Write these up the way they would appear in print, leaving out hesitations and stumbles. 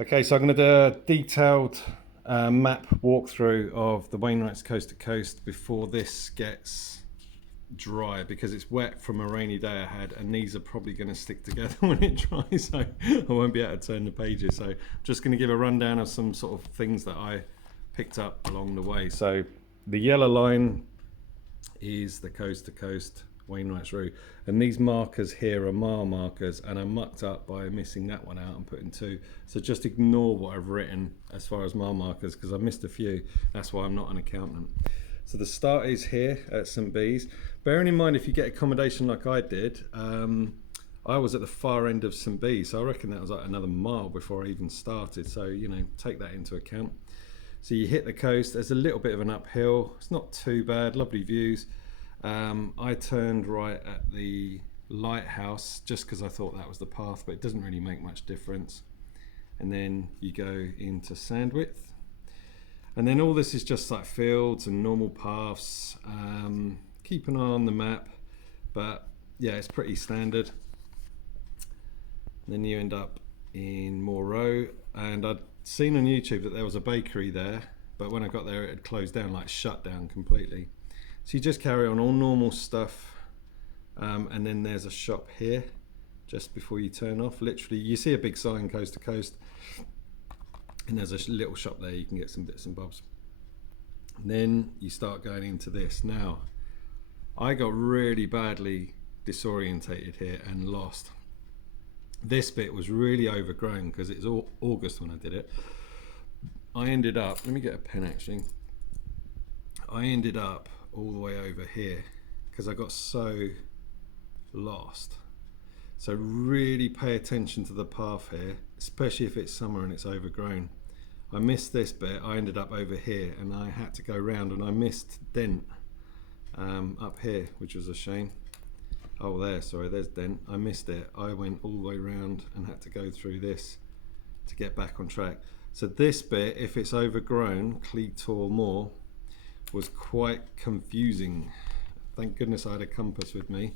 Okay, so I'm going to do a detailed map walkthrough of the Wainwright's coast to coast before this gets dry, because it's wet from a rainy day I had, and these are probably going to stick together when it dries, so I won't be able to turn the pages. So I'm just going to give a rundown of some sort of things that I picked up along the way. So the yellow line is the coast to coast Wainwright's route, and these markers here are mile markers, and I mucked up by missing that one out and putting two, so just ignore what I've written as far as mile markers because I missed a few. That's why I'm not an accountant. So the start is here at St Bees. Bearing in mind, if you get accommodation like I did, I was at the far end of St Bees, so I reckon that was like another mile before I even started, so you know, take that into account. So you hit the coast, there's a little bit of an uphill, it's not too bad, lovely views. I turned right at the lighthouse just because I thought that was the path, but it doesn't really make much difference. And then you go into Sandwith, and then all this is just like fields and normal paths. Keep an eye on the map, but yeah, it's pretty standard. And then you end up in Moreau, and I'd seen on YouTube that there was a bakery there, but when I got there it had closed down, like shut down completely. So you just carry on all normal stuff, and then there's a shop here just before you turn off. Literally, you see a big sign coast to coast, and there's a little shop there you can get some bits and bobs. And then you start going into this. Now, I got really badly disorientated here and lost. This bit was really overgrown because it's August when I did it. I ended up, let me get a pen actually. I ended up all the way over here because I got so lost. So really pay attention to the path here, especially if it's summer and it's overgrown. I missed this bit, I ended up over here and I had to go round, and I missed Dent up here, which was a shame. Oh there, sorry, there's Dent. I missed it. I went all the way round and had to go through this to get back on track. So this bit, if it's overgrown, Cleat or more, was quite confusing. Thank goodness I had a compass with me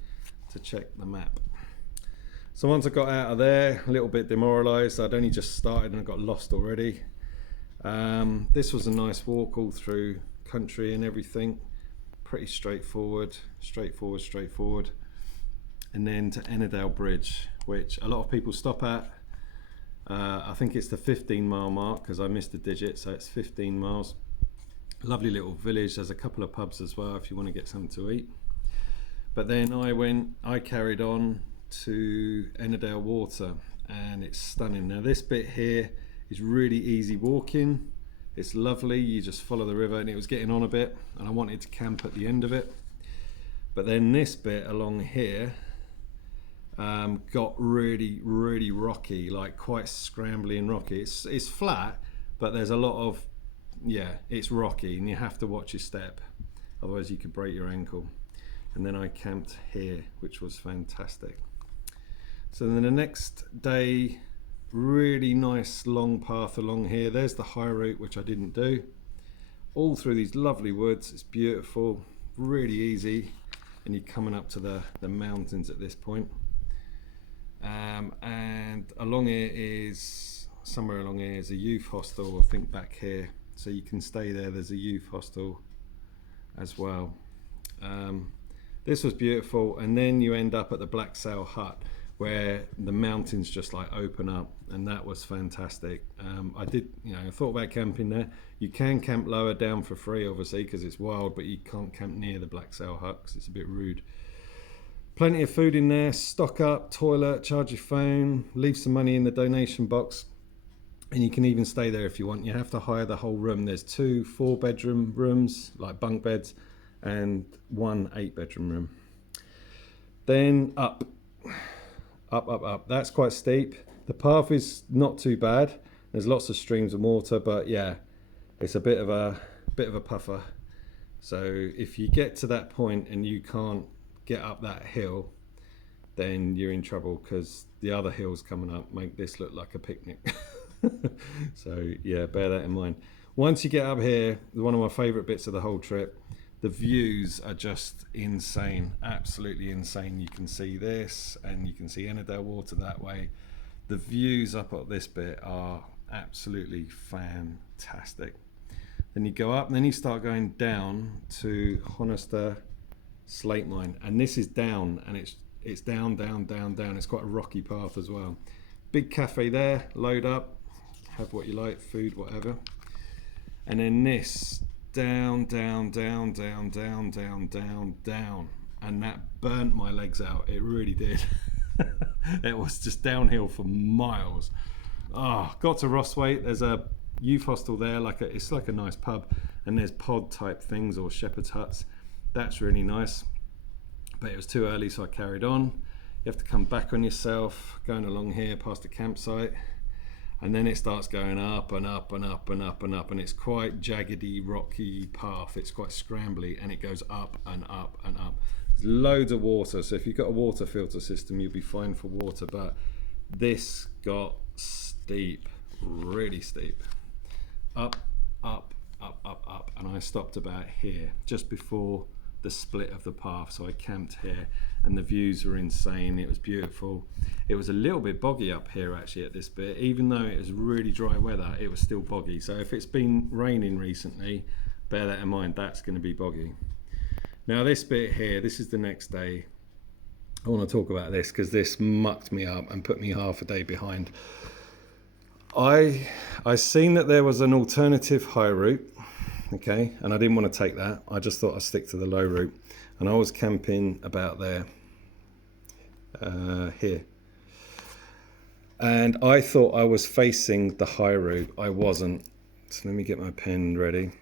to check the map. So once I got out of there, a little bit demoralised. I'd only just started and I got lost already. This was a nice walk all through country and everything. Pretty straightforward. And then to Ennerdale Bridge, which a lot of people stop at. I think it's the 15-mile mark because I missed a digit, so it's 15 miles. Lovely little village. There's a couple of pubs as well if you want to get something to eat. But then I carried on to Ennerdale Water, and it's stunning. Now this bit here is really easy walking. It's lovely, you just follow the river, and it was getting on a bit and I wanted to camp at the end of it. But then this bit along here got really rocky, like quite scrambly and rocky. It's flat, but there's a lot of, yeah, it's rocky and you have to watch your step, otherwise you could break your ankle. And then I camped here, which was fantastic. So then the next day, really nice long path along here. There's the high route, which I didn't do. All through these lovely woods. It's beautiful, really easy, and you're coming up to the mountains at this point. And along here is, somewhere along here is a youth hostel, I think back here. So you can stay there. There's a youth hostel as well. This was beautiful, and then you end up at the Black Sail Hut, where the mountains just like open up, and that was fantastic. I thought about camping there. You can camp lower down for free, obviously, because it's wild, but you can't camp near the Black Sail Hut because it's a bit rude. Plenty of food in there, stock up, toilet, charge your phone, leave some money in the donation box, and you can even stay there if you want. You have to hire the whole room. There's 2 4-bedroom rooms, like bunk beds, and 1 8-bedroom room. Then up. That's quite steep. The path is not too bad. There's lots of streams of water, but yeah, it's a bit of a puffer. So if you get to that point and you can't get up that hill, then you're in trouble, because the other hills coming up make this look like a picnic. So yeah, bear that in mind. Once you get up here, one of my favorite bits of the whole trip, the views are just insane, absolutely insane. You can see this, and you can see Ennerdale Water that way. The views up at this bit are absolutely fantastic. Then you go up, and then you start going down to Honister Slate Mine, and this is down, and it's down, down, down, down. It's quite a rocky path as well. Big cafe there, load up, have what you like, food, whatever. And then this, down, down, down, down, down, down, down, down. And that burnt my legs out, it really did. It was just downhill for miles. Oh, got to Rosswaite, there's a youth hostel there, it's like a nice pub, and there's pod type things or shepherd's huts. That's really nice, but it was too early, so I carried on. You have to come back on yourself, going along here past the campsite, and then it starts going up and up and up and up and up, and it's quite jaggedy, rocky path. It's quite scrambly, and it goes up and up and up. There's loads of water, so if you've got a water filter system, you'll be fine for water, but this got steep, really steep. Up, up, up, up, up, and I stopped about here, just before the split of the path, so I camped here, and the views were insane. It was beautiful. It was a little bit boggy up here actually at this bit, even though it was really dry weather, it was still boggy. So if it's been raining recently, bear that in mind, that's going to be boggy. Now this bit here, this is the next day. I want to talk about this because this mucked me up and put me half a day behind. I seen that there was an alternative high route, okay, and I didn't want to take that. I just thought I'd stick to the low route, and I was camping about there, here, and I thought I was facing the high route. I wasn't. So let me get my pen ready.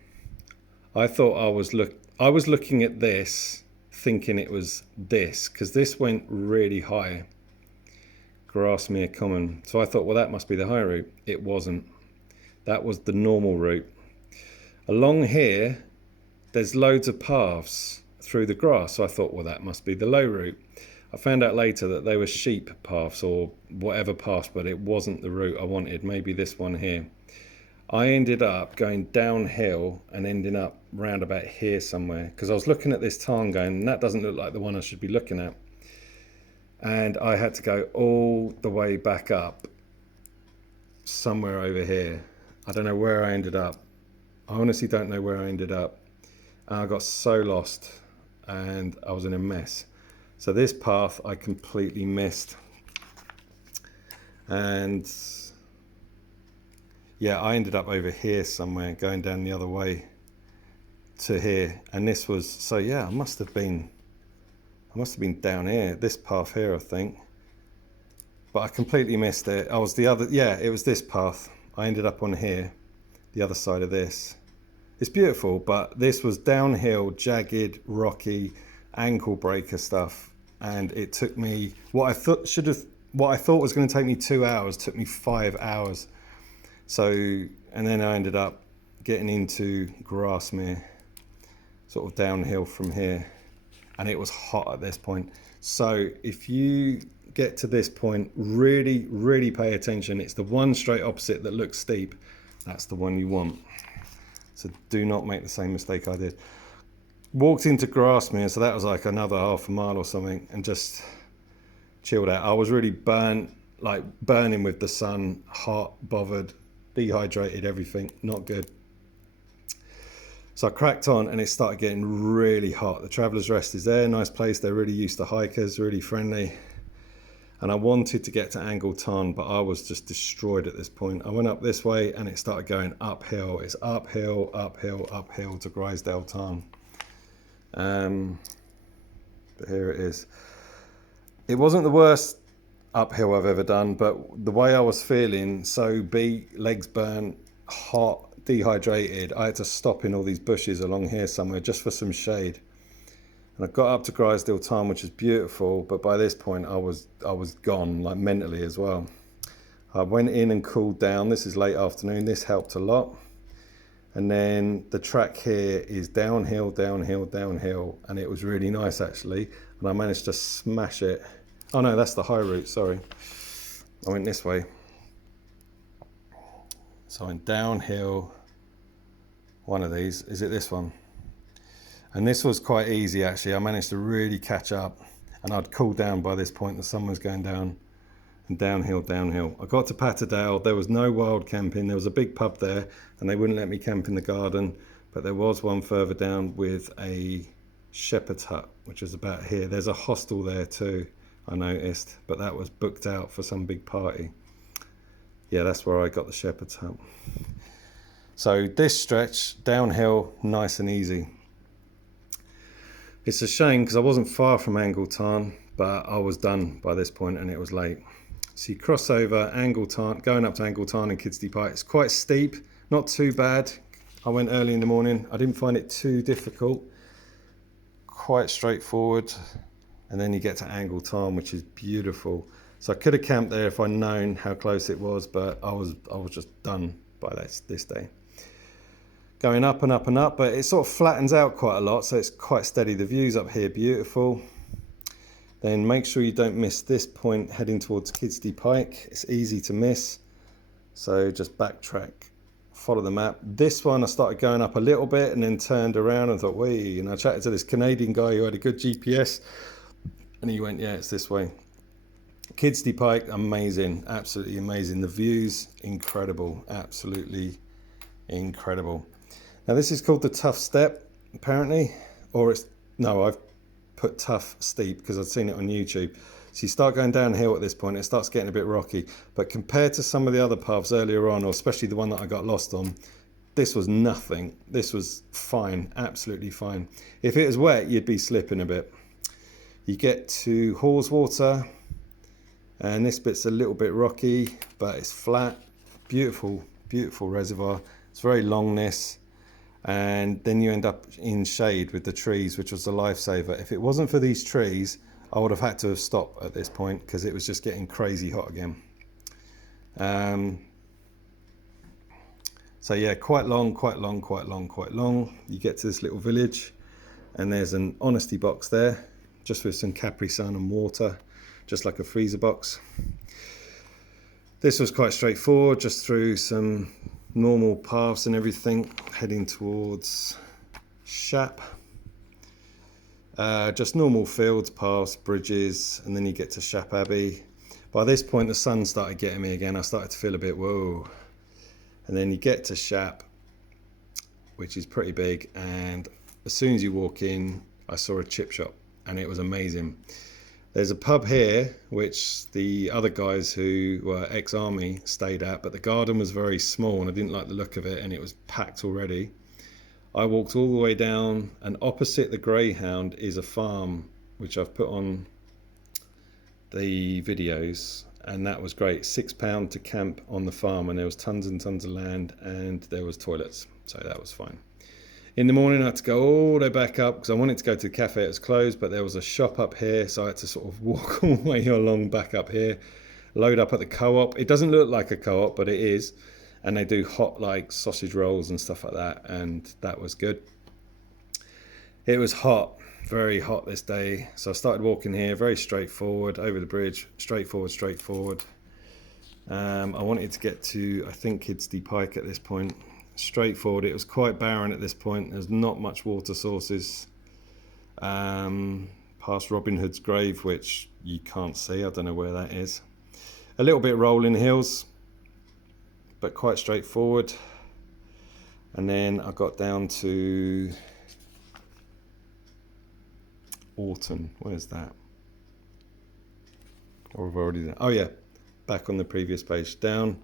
I thought I was looking at this, thinking it was this, because this went really high. Grasmere Common. So I thought, well, that must be the high route. It wasn't. That was the normal route. Along here, there's loads of paths through the grass. So I thought, well, that must be the low route. I found out later that they were sheep paths or whatever paths, but it wasn't the route I wanted. Maybe this one here. I ended up going downhill and ending up round about here somewhere, because I was looking at this tarn going, that doesn't look like the one I should be looking at. And I had to go all the way back up somewhere over here. I don't know where I ended up. I honestly don't know where I ended up. And I got so lost and I was in a mess. So this path I completely missed. And yeah, I ended up over here somewhere, going down the other way to here. And this was, so yeah, I must have been down here, this path here, I think. But I completely missed it. I was the other, yeah, it was this path. I ended up on here, the other side of this. It's beautiful, but this was downhill, jagged, rocky, ankle breaker stuff. And it took me, what I thought was going to take me 2 hours, took me 5 hours. So, and then I ended up getting into Grasmere, sort of downhill from here. And it was hot at this point. So if you get to this point, really, really pay attention. It's the one straight opposite that looks steep. That's the one you want. So do not make the same mistake I did. Walked into Grasmere, so that was like another half a mile or something, and just chilled out. I was really burnt, like burning with the sun, hot, bothered, dehydrated, everything, not good. So I cracked on and it started getting really hot. The Traveller's Rest is there, nice place. They're really used to hikers, really friendly. And I wanted to get to Angle Tarn, but I was just destroyed at this point. I went up this way and it started going uphill. It's uphill, uphill, uphill to Glaisdale Tarn. But here it is. It wasn't the worst uphill I've ever done, but the way I was feeling, so beat, legs burnt, hot, dehydrated, I had to stop in all these bushes along here somewhere just for some shade. And I got up to Glaisdale Tarn, which is beautiful, but by this point I was gone, like mentally as well. I went in and cooled down. This is late afternoon. This helped a lot. And then the track here is downhill, downhill, downhill, and it was really nice actually. And I managed to smash it. Oh no, that's the high route, sorry. I went this way. So I went downhill, one of these. Is it this one? And this was quite easy actually. I managed to really catch up, and I'd cooled down by this point. The sun was going down, and downhill, downhill. I got to Patterdale, there was no wild camping, there was a big pub there and they wouldn't let me camp in the garden, but there was one further down with a shepherd's hut, which is about here. There's a hostel there too, I noticed, but that was booked out for some big party. Yeah, that's where I got the shepherd's hut. So this stretch, downhill, nice and easy. It's a shame because I wasn't far from Angle Tarn, but I was done by this point and it was late. So you cross over Angle Tarn, going up to Angle Tarn and Kidsty Pike. It's quite steep, not too bad. I went early in the morning. I didn't find it too difficult. Quite straightforward. And then you get to Angle Tarn, which is beautiful. So I could have camped there if I'd known how close it was, but I was just done by this day. Going up and up and up, but it sort of flattens out quite a lot, so it's quite steady. The views up here, beautiful. Then make sure you don't miss this point heading towards Kidsty Pike. It's easy to miss, so just backtrack, follow the map. This one I started going up a little bit and then turned around and thought, wait, and I chatted to this Canadian guy who had a good GPS, and he went, yeah, it's this way. Kidsty Pike, amazing, absolutely amazing. The views, incredible, absolutely incredible. Now this is called the tough step, apparently, or it's, no, I've put tough steep because I'd seen it on YouTube. So you start going downhill at this point, it starts getting a bit rocky, but compared to some of the other paths earlier on, or especially the one that I got lost on, this was nothing. This was fine, absolutely fine. If it was wet, you'd be slipping a bit. You get to Haweswater, and this bit's a little bit rocky, but it's flat. Beautiful, beautiful reservoir. It's very long, this. And then you end up in shade with the trees, which was a lifesaver. If it wasn't for these trees, I would have had to have stopped at this point because it was just getting crazy hot again. So yeah, quite long, quite long, quite long, quite long. You get to this little village and there's an honesty box there, just with some Capri Sun and water, just like a freezer box. This was quite straightforward, just through some normal paths and everything, heading towards Shap. Just normal fields, paths, bridges, and then you get to Shap Abbey. By this point the sun started getting me again. I started to feel a bit whoa. And then you get to Shap, which is pretty big, and as soon as you walk in I saw a chip shop and it was amazing. There's a pub here which the other guys who were ex-army stayed at, but the garden was very small and I didn't like the look of it and it was packed already. I walked all the way down, and opposite the Greyhound is a farm which I've put on the videos, and that was great. £6 to camp on the farm, and there was tons and tons of land and there was toilets, so that was fine. In the morning I had to go all the way back up because I wanted to go to the cafe. It was closed, but there was a shop up here, so I had to sort of walk all the way along back up here, load up at the co-op. It doesn't look like a co-op, but it is, and they do hot like sausage rolls and stuff like that, and that was good. It was hot, very hot this day, so I started walking here, very straightforward, over the bridge, straightforward. I wanted to get to, I think, Kidsty Pike at this point. Straightforward. It was quite barren at this point. There's not much water sources. Past Robin Hood's grave, which you can't see, I don't know where that is. A little bit rolling hills, but quite straightforward. And then I got down to Orton. Where's that? Or I've already done. Oh yeah, back on the previous page. Down.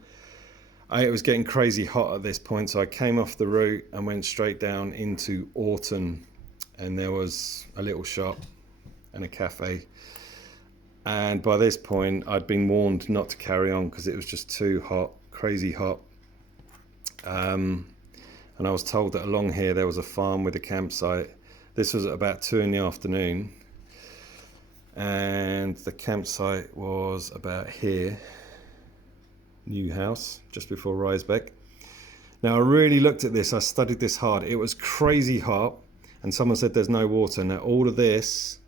It was getting crazy hot at this point, so I came off the route and went straight down into Orton, and there was a little shop and a cafe. And by this point I'd been warned not to carry on because it was just too hot, crazy hot. And I was told that along here there was a farm with a campsite. This was at about 2 in the afternoon, and the campsite was about here. New house, just before Risebeck. Now I really looked at this, I studied this hard. It was crazy hot, and someone said there's no water. Now all of this,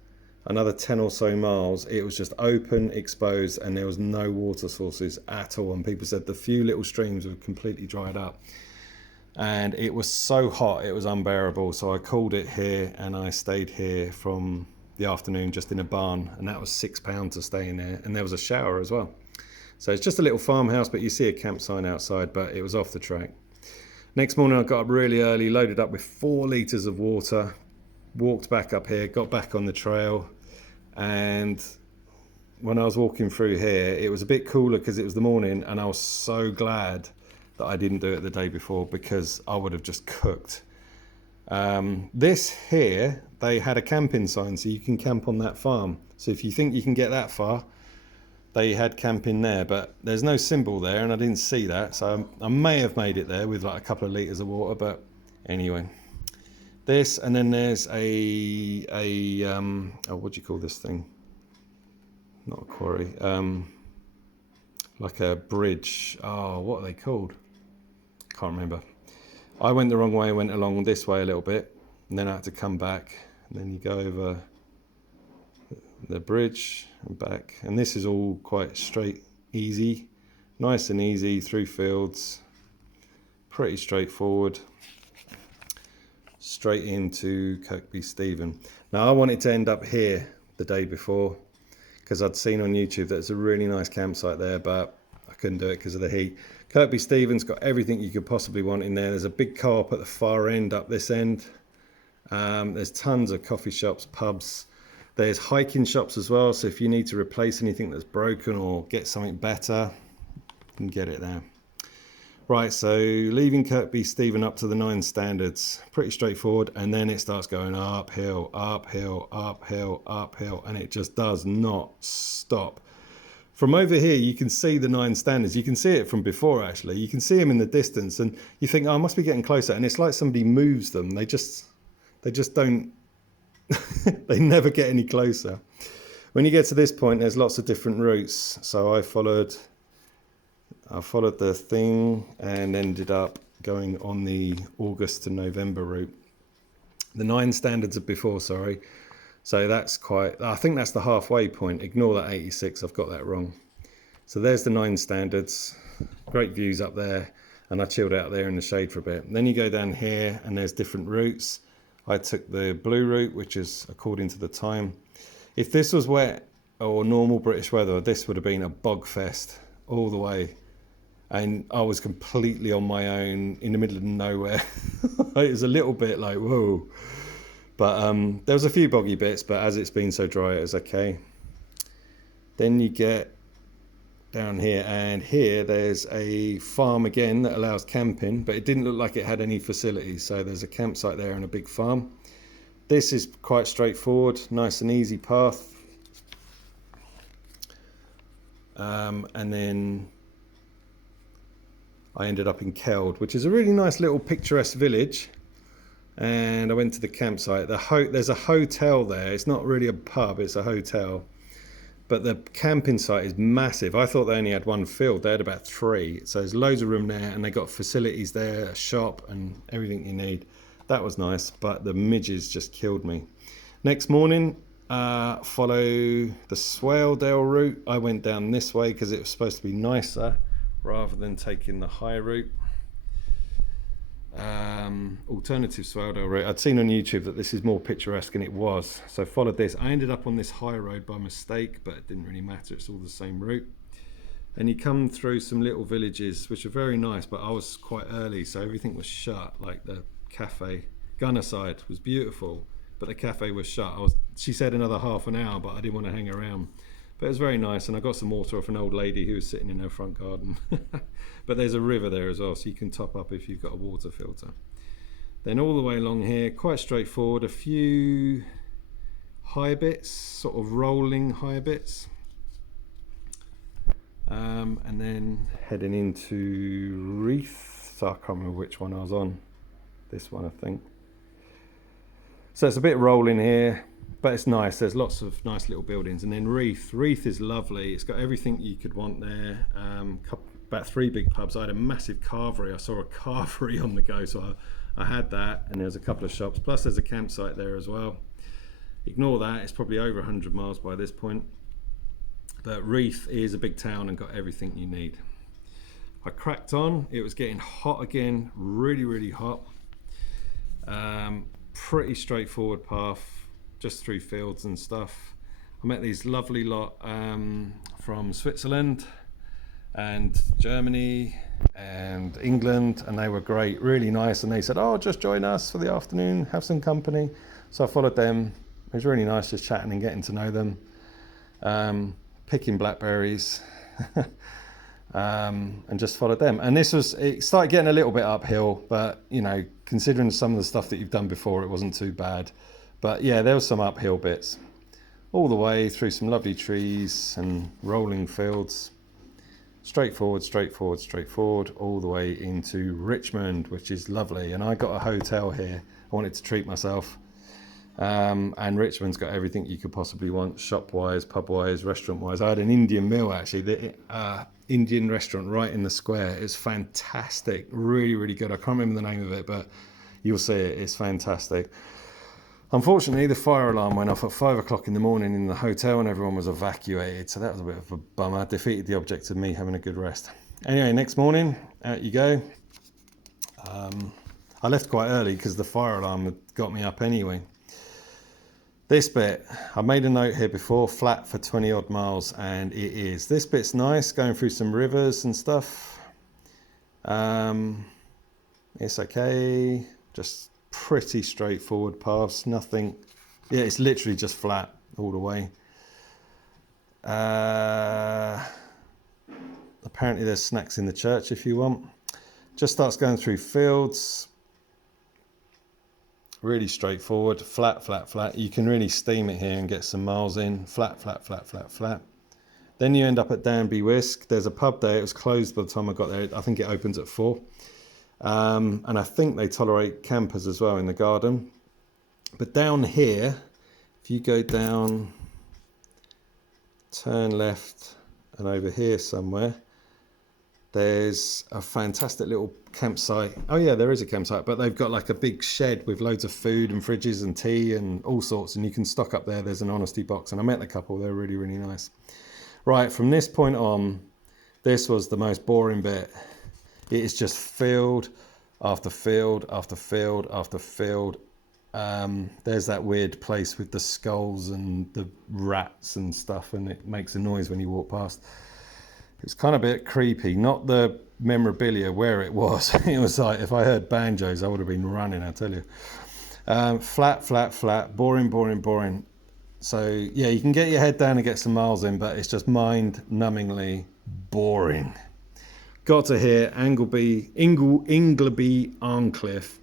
another 10 or so miles, it was just open, exposed, and there was no water sources at all. And people said the few little streams were completely dried up. And it was so hot, it was unbearable. So I called it here, and I stayed here from the afternoon just in a barn, and that was £6 to stay in there. And there was a shower as well. So it's just a little farmhouse, but you see a camp sign outside, but it was off the track. Next morning I got up really early, loaded up with 4 litres of water, walked back up here, got back on the trail, and when I was walking through here, it was a bit cooler because it was the morning, and I was so glad that I didn't do it the day before, because I would have just cooked. This here, they had a camping sign, so you can camp on that farm. So if you think you can get that far, they had camping there, but there's no symbol there, and I didn't see that, so I may have made it there with like a couple of litres of water. But anyway, this, and then there's oh, what do you call this thing? Not a quarry, like a bridge. Oh, what are they called? Can't remember. I went the wrong way, went along this way a little bit, and then I had to come back, and then you go over the bridge and back, and this is all quite straight, easy, nice and easy through fields, pretty straightforward, straight into Kirkby Stephen. Now I wanted to end up here the day before because I'd seen on YouTube that it's a really nice campsite there, but I couldn't do it because of the heat. Kirkby Stephen's got everything you could possibly want in there. There's a big co-op at the far end up this end. There's tons of coffee shops, pubs. There's hiking shops as well, so if you need to replace anything that's broken or get something better, you can get it there. Right, so leaving Kirkby Stephen up to the 9 standards, pretty straightforward, and then it starts going uphill, uphill, uphill, uphill, and it just does not stop. From over here, you can see the 9 standards. You can see it from before, actually. You can see them in the distance, and you think, oh, I must be getting closer, and it's like somebody moves them. They just don't... they never get any closer. When you get to this point, there's lots of different routes. So I followed the thing and ended up going on the August to November route. The 9 standards of before, sorry. So that's quite, I think that's the halfway point. Ignore that 86, I've got that wrong. So there's the 9 standards. Great views up there. And I chilled out there in the shade for a bit. And then you go down here and there's different routes. I took the blue route, which is according to the time. If this was wet or normal British weather, this would have been a bog fest all the way. And I was completely on my own in the middle of nowhere. It was a little bit like, whoa. But there was a few boggy bits, but as it's been so dry, it was okay. Then you get down here, and here there's a farm again that allows camping, but it didn't look like it had any facilities. So there's a campsite there and a big farm. This is quite straightforward, nice and easy path. And then I ended up in Keld, which is a really nice little picturesque village. And I went to the campsite. There's a hotel there. It's not really a pub, it's a hotel. But the camping site is massive. I thought they only had 1 field. They had about 3. So there's loads of room there, and they got facilities there, a shop and everything you need. That was nice, but the midges just killed me. Next morning, follow the Swaledale route. I went down this way because it was supposed to be nicer rather than taking the high route. Alternative Swaledale route. I'd seen on YouTube that this is more picturesque, and it was. So followed this. I ended up on this high road by mistake, but it didn't really matter. It's all the same route. And you come through some little villages, which are very nice, but I was quite early, so everything was shut. Like the cafe, Gunnerside was beautiful, but the cafe was shut. She said another half an hour, but I didn't want to hang around. But it was very nice, and I got some water off an old lady who was sitting in her front garden. But there's a river there as well, so you can top up if you've got a water filter. Then all the way along here, quite straightforward, a few high bits, sort of rolling high bits. And then heading into Reeth, so I can't remember which one I was on. This one, I think. So it's a bit rolling here, but it's nice. There's lots of nice little buildings. And then Reeth is lovely. It's got everything you could want there. About 3 big pubs. I had a massive carvery. I saw a carvery on the go, so I had that. And there's a couple of shops. Plus there's a campsite there as well. Ignore that. It's probably over 100 miles by this point. But Reeth is a big town and got everything you need. I cracked on. It was getting hot again. Really, really hot. Pretty straightforward path, just through fields and stuff. I met these lovely lot from Switzerland. and Germany and England, and they were great, really nice. And they said, oh, just join us for the afternoon, have some company. So I followed them. It was really nice just chatting and getting to know them, picking blackberries. And just followed them. And it started getting a little bit uphill, but you know, considering some of the stuff that you've done before, it wasn't too bad. But yeah, there was some uphill bits all the way through some lovely trees and rolling fields. Straightforward, all the way into Richmond, which is lovely. And I got a hotel here. I wanted to treat myself. And Richmond's got everything you could possibly want, shop-wise, pub-wise, restaurant-wise. I had an Indian meal, actually, the Indian restaurant right in the square. It's fantastic, really, really good. I can't remember the name of it, but you'll see it. It's fantastic. Unfortunately, the fire alarm went off at 5 o'clock in the morning in the hotel and everyone was evacuated. So that was a bit of a bummer. Defeated the object of me having a good rest. Anyway, next morning, out you go. I left quite early because the fire alarm had got me up anyway. This bit, I made a note here before, flat for 20 odd miles, and it is. This bit's nice, going through some rivers and stuff. It's okay, just pretty straightforward paths, nothing. Yeah, it's literally just flat all the way. Apparently there's snacks in the church if you want. Just starts going through fields. Really straightforward, flat. You can really steam it here and get some miles in. Flat. Then you end up at Danby Whisk. There's a pub there. It was closed by the time I got there. I think it opens at 4. And I think they tolerate campers as well in the garden. But down here, if you go down, turn left, and over here somewhere, there's a fantastic little campsite. Oh yeah, there is a campsite, but they've got like a big shed with loads of food and fridges and tea and all sorts, and you can stock up there. There's an honesty box, and I met the couple. They're really, really nice. Right, from this point on, this was the most boring bit. It is just field after field after field after field. There's that weird place with the skulls and the rats and stuff, and it makes a noise when you walk past. It's kind of a bit creepy, not the memorabilia where it was. It was like, if I heard banjos, I would have been running, I tell you. Flat, boring. So yeah, you can get your head down and get some miles in, but it's just mind-numbingly boring. Got to here, Ingleby Arncliffe,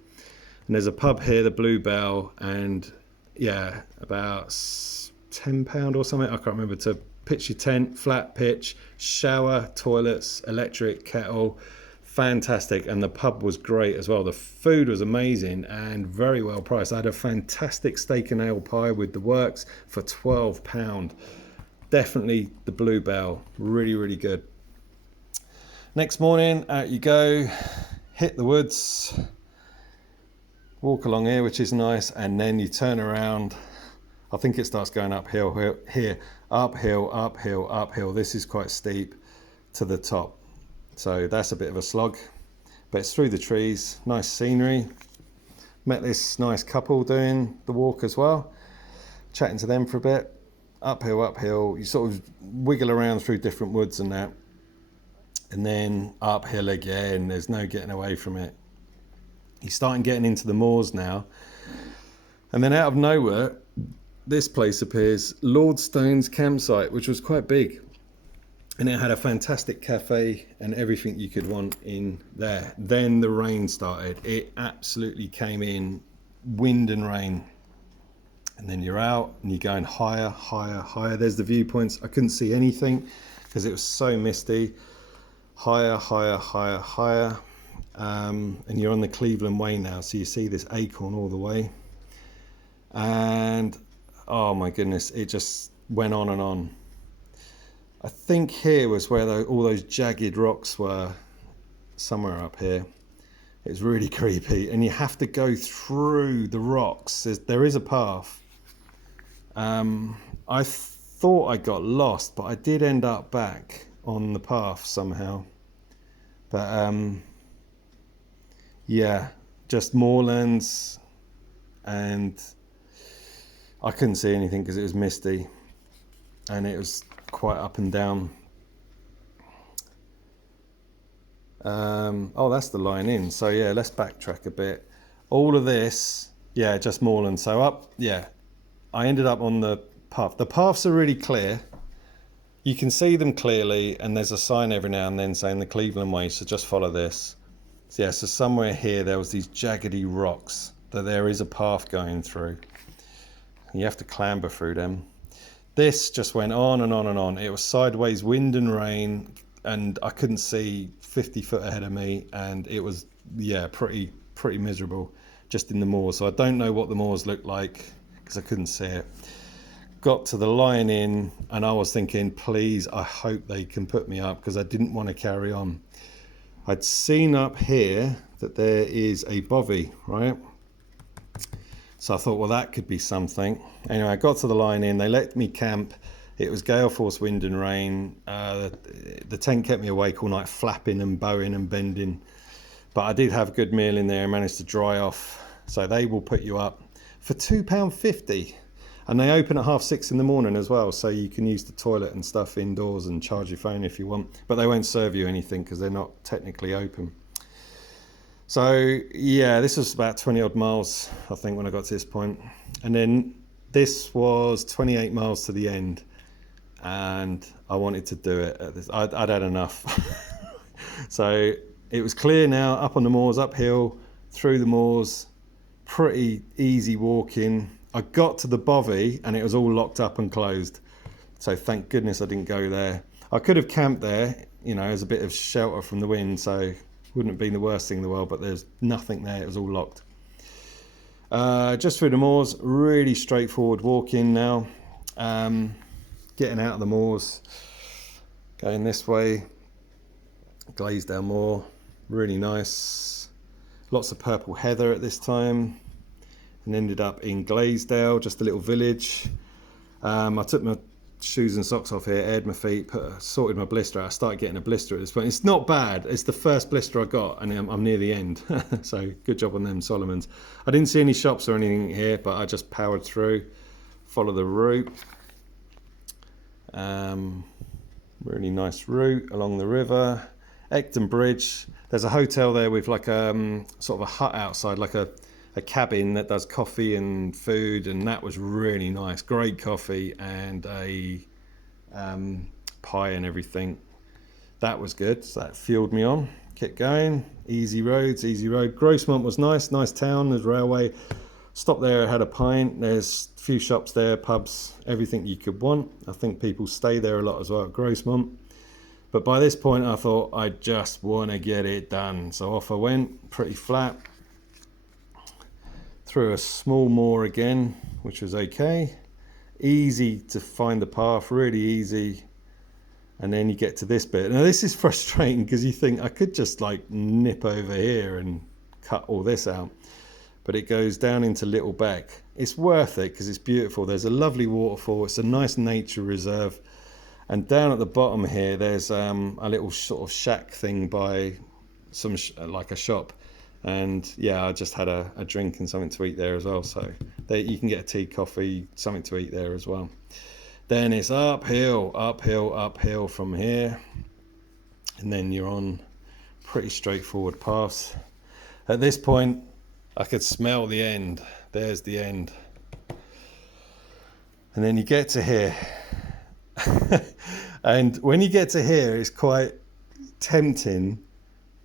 and there's a pub here, the Bluebell, and yeah, about £10 or something, I can't remember, to pitch your tent, flat pitch, shower, toilets, electric, kettle, fantastic. And the pub was great as well. The food was amazing and very well priced. I had a fantastic steak and ale pie with the works for £12. Definitely the Bluebell, really, really good. Next morning, out you go, hit the woods, walk along here, which is nice, and then you turn around. I think it starts going uphill here. Uphill. This is quite steep to the top. So that's a bit of a slog. But it's through the trees, nice scenery. Met this nice couple doing the walk as well. Chatting to them for a bit. Uphill. You sort of wiggle around through different woods and that. And then uphill again. There's no getting away from it. You're starting getting into the moors now. And then out of nowhere, this place appears, Lordstone's campsite, which was quite big, and it had a fantastic cafe and everything you could want in there. Then the rain started. It absolutely came in, wind and rain, and then you're out and you're going higher. There's the viewpoints. I couldn't see anything because it was so misty. Higher, and you're on the Cleveland Way now, so you see this acorn all the way, and oh my goodness, it just went on and on. I think here was where all those jagged rocks were, somewhere up here. It's really creepy, and you have to go through the rocks. There is a path. I thought I got lost, but I did end up back on the path somehow. But yeah, just moorlands, and I couldn't see anything because it was misty and it was quite up and down. Oh, that's the line in. So yeah, let's backtrack a bit. All of this, yeah, just moorland. So up, yeah, I ended up on the path. The paths are really clear. You can see them clearly, and there's a sign every now and then saying the Cleveland Way, so just follow this. So yeah, so somewhere here there was these jaggedy rocks that there is a path going through. You have to clamber through them. This just went on and on and on. It was sideways wind and rain, and I couldn't see 50 foot ahead of me, and it was, yeah, pretty miserable just in the moors. So I don't know what the moors looked like because I couldn't see it. Got to the line in, and I was thinking, please, I hope they can put me up, because I didn't want to carry on. I'd seen up here that there is a bovie, right? So I thought, well, that could be something. Anyway, I got to the line in, they let me camp. It was gale force wind and rain. The tent kept me awake all night, flapping and bowing and bending. But I did have a good meal in there and managed to dry off. So they will put you up for £2.50. And they open at 6:30 in the morning as well. So you can use the toilet and stuff indoors and charge your phone if you want. But they won't serve you anything because they're not technically open. So yeah, this was about 20 odd miles, I think, when I got to this point. And then this was 28 miles to the end. And I wanted to do it at this. I'd had enough. So it was clear now, up on the moors, uphill, through the moors, pretty easy walking. I got to the bovie and it was all locked up and closed. So thank goodness I didn't go there. I could have camped there, you know, as a bit of shelter from the wind, so wouldn't have been the worst thing in the world, but there's nothing there, it was all locked. Just through the moors, really straightforward walking now. Getting out of the moors, going this way, Glaisdale Moor, really nice. Lots of purple heather at this time, and ended up in Glaisdale, just a little village. I took my shoes and socks off here, aired my feet, sorted my blister out. I started getting a blister at this point. It's not bad, it's the first blister I got, and I'm near the end. So good job on them Solomons. I didn't see any shops or anything here, but I just powered through, follow the route. Really nice route along the river. Ecton Bridge, there's a hotel there with like sort of a hut outside, like a cabin that does coffee and food, and that was really nice. Great coffee and a pie and everything. That was good, so that fueled me on. Kept going, easy roads, easy road. Grasmere was nice town, there's railway. Stopped there, had a pint. There's a few shops there, pubs, everything you could want. I think people stay there a lot as well at Grasmere. But by this point I thought, I just want to get it done. So off I went, pretty flat. Through a small moor again, which was okay. Easy to find the path, really easy. And then you get to this bit. Now this is frustrating because you think I could just like nip over here and cut all this out. But it goes down into Little Beck. It's worth it because it's beautiful. There's a lovely waterfall. It's a nice nature reserve. And down at the bottom here, there's a little sort of shack thing by some like a shop. And yeah, I just had a drink and something to eat there as well. So there, you can get a tea, coffee, something to eat there as well. Then it's uphill, uphill, uphill from here. And then you're on pretty straightforward paths. At this point, I could smell the end. There's the end. And then you get to here. And when you get to here, it's quite tempting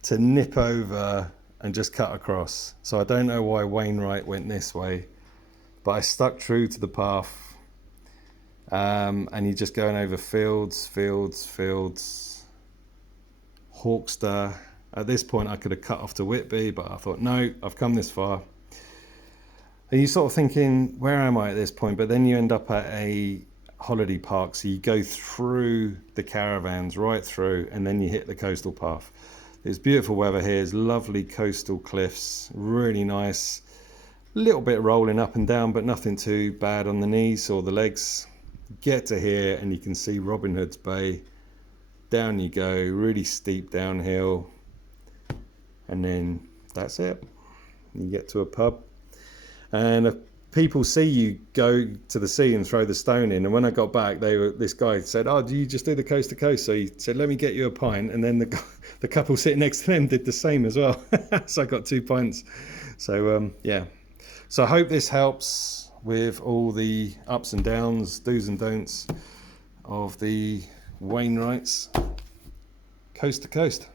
to nip over and just cut across. So I don't know why Wainwright went this way, but I stuck true to the path. And you're just going over fields, Hawkster. At this point I could have cut off to Whitby, but I thought, no, I've come this far. And you're sort of thinking, where am I at this point? But then you end up at a holiday park, so you go through the caravans, right through, and then you hit the coastal path. There's beautiful weather here, there's lovely coastal cliffs, really nice. A little bit rolling up and down, but nothing too bad on the knees or the legs. Get to here and you can see Robin Hood's Bay. Down you go, really steep downhill. And then that's it. You get to a pub. And people see you go to the sea and throw the stone in, and when I got back, this guy said, "Oh, do you just do the coast to coast?" So he said, "Let me get you a pint," and then the couple sitting next to them did the same as well. So I got 2 pints. So yeah, so I hope this helps with all the ups and downs, do's and don'ts of the Wainwrights coast to coast.